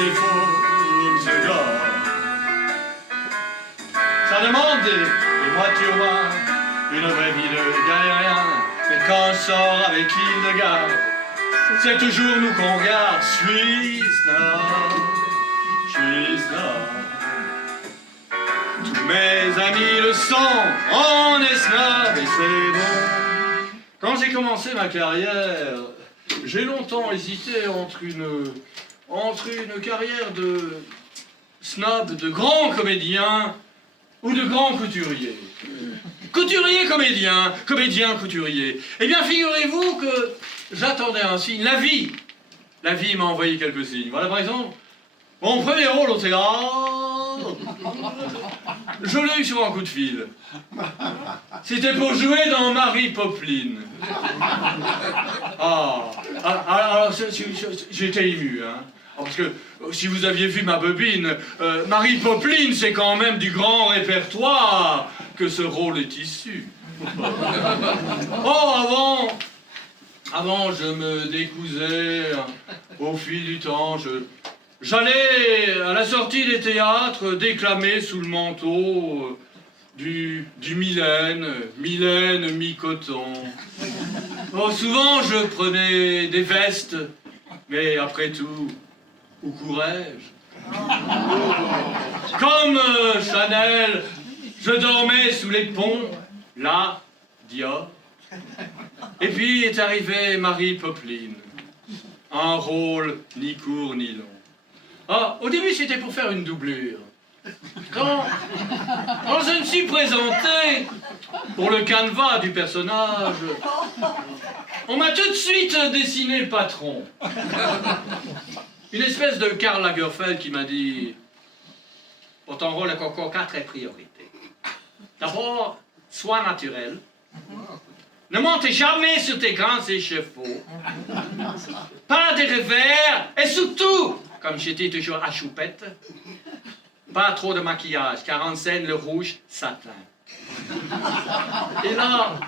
des faux gars. Ça demande des moitiés au moins, une vraie vie de galérien. Mais quand je sors avec Hildegard, c'est toujours nous qu'on regarde. Suisse Nord. Tous mes amis le sont, on est snob et c'est bon. Quand j'ai commencé ma carrière, j'ai longtemps hésité entre une carrière de snob, de grand comédien ou de grand couturier. Couturier, comédien, comédien, couturier. Eh bien, figurez-vous que j'attendais un signe. La vie m'a envoyé quelques signes. Voilà, par exemple, mon premier rôle au théâtre, je l'ai eu sur un coup de fil. C'était pour jouer dans Mary Poppins. Alors, j'étais ému, hein. Parce que si vous aviez vu ma bobine, Mary Poppins, c'est quand même du grand répertoire que ce rôle est issu. Oh, avant, je me décousais au fil du temps. J'allais à la sortie des théâtres déclamer sous le manteau du Mylène mi-coton. Oh, souvent, je prenais des vestes, mais après tout, où courais-je? Comme Chanel, je dormais sous les ponts, là, Dior. Et puis est arrivée Mary Poppins. Un rôle ni court ni long. Ah, au début, c'était pour faire une doublure. Quand je me suis présenté pour le canevas du personnage, on m'a tout de suite dessiné le patron. Une espèce de Karl Lagerfeld qui m'a dit « Pour ton rôle, il y a encore 4 priorités. D'abord, sois naturel. Ne montez jamais sur tes grands échafauds. Pas de revers. Et surtout, comme j'étais toujours à choupette, pas trop de maquillage, car en scène, le rouge satin. » Et là,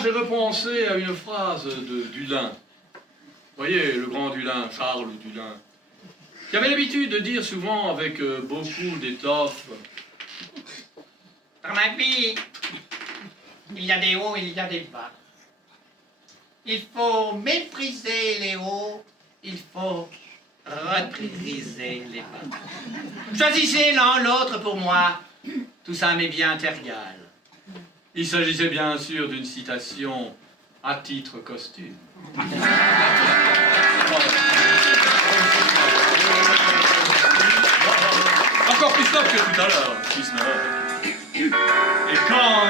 j'ai repensé à une phrase de Dulin. Vous voyez, le grand Dulin, Charles Dulin, qui avait l'habitude de dire souvent avec beaucoup d'étoffe: dans ma vie, il y a des hauts, il y a des bas. Il faut mépriser les hauts, il faut repriser les bas. Choisissez l'un l'autre pour moi, tout ça m'est bien tergal. Il s'agissait bien sûr d'une citation à titre costume. Encore plus fort que tout à l'heure, fils. Et quand